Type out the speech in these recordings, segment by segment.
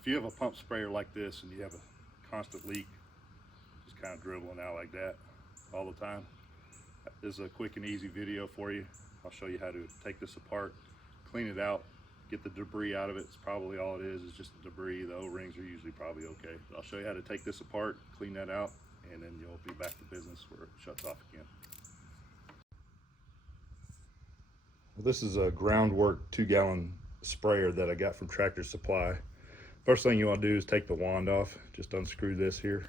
If you have a pump sprayer like this and you have a constant leak, just kind of dribbling out like that all the time, this is a quick and easy video for you. I'll show you how to take this apart, clean it out, get the debris out of it. It's probably all it is just the debris. The O-rings are usually probably okay. But I'll show you how to take this apart, clean that out, and then you'll be back to business where it shuts off again. Well, this is a groundwork 2-gallon sprayer that I got from Tractor Supply. First thing you want to do is take the wand off. Just unscrew this here,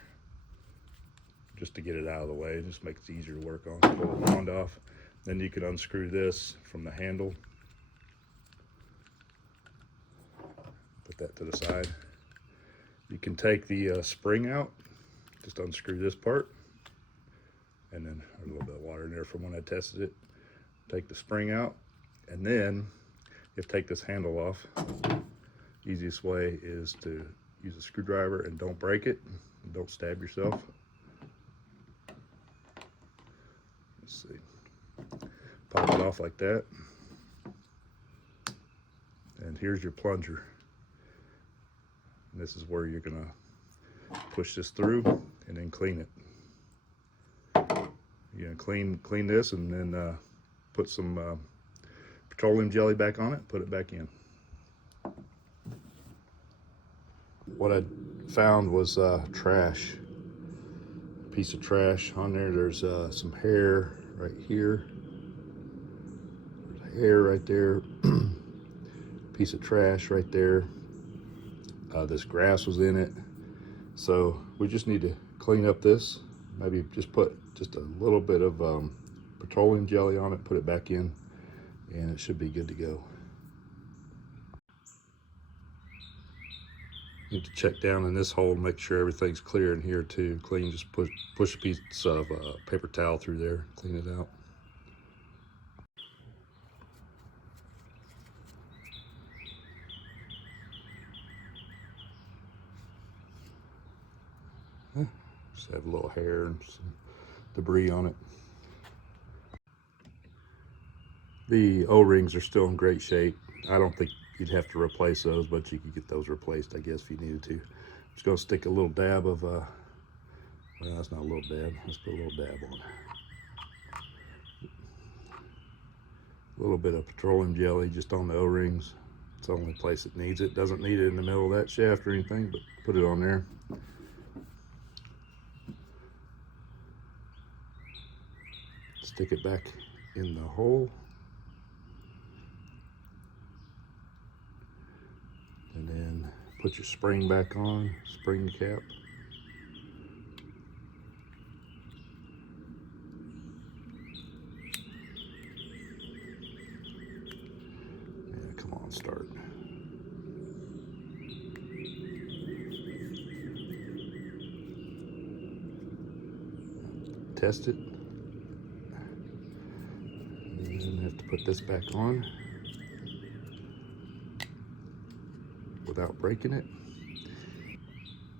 just to get it out of the way. It just makes it easier to work on. Pull the wand off. Then you can unscrew this from the handle. Put that to the side. You can take the spring out. Just unscrew this part. And then a little bit of water in there from when I tested it. Take the spring out. And then you take this handle off. Easiest way is to use a screwdriver and don't break it. Don't stab yourself. Let's see. Pop it off like that. And here's your plunger. And this is where you're gonna push this through and then clean it. You're gonna clean this and then put some petroleum jelly back on it, put it back in. What I found was trash. A piece of trash on there. There's some hair right here. There's hair right there. Piece of trash right there. This grass was in it. So we just need to clean up this. Maybe just put just a little bit of petroleum jelly on it, put it back in, and it should be good to go. Need to check down in this hole and make sure everything's clear in here too. Clean, just push a piece of paper towel through there, clean it out. Just have a little hair and some debris on it. The O-rings are still in great shape. I don't think you'd have to replace those, but you could get those replaced, I guess, if you needed to. I'm just gonna stick a little dab of, well, that's not a little dab. Let's put a little dab on. A little bit of petroleum jelly just on the O-rings. It's the only place it needs it. Doesn't need it in the middle of that shaft or anything, but put it on there. Stick it back in the hole. And then put your spring back on, spring cap. Yeah, come on, start. Test it. And then have to put this back on without breaking it.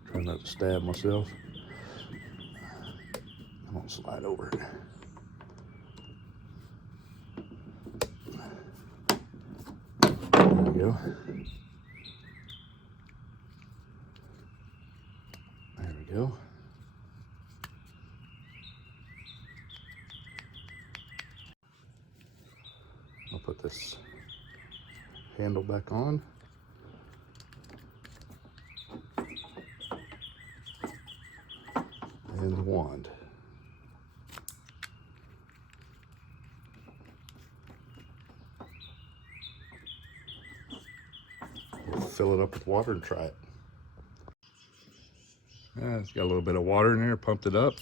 Try not to stab myself. I'm gonna slide over it. There we go. There we go. I'll put this handle back on. And the wand. We'll fill it up with water and try it. It's got a little bit of water in there, pumped it up,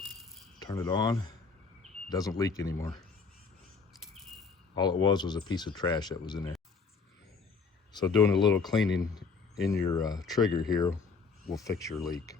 turn it on, doesn't leak anymore. All it was a piece of trash that was in there. So doing a little cleaning in your trigger here will fix your leak.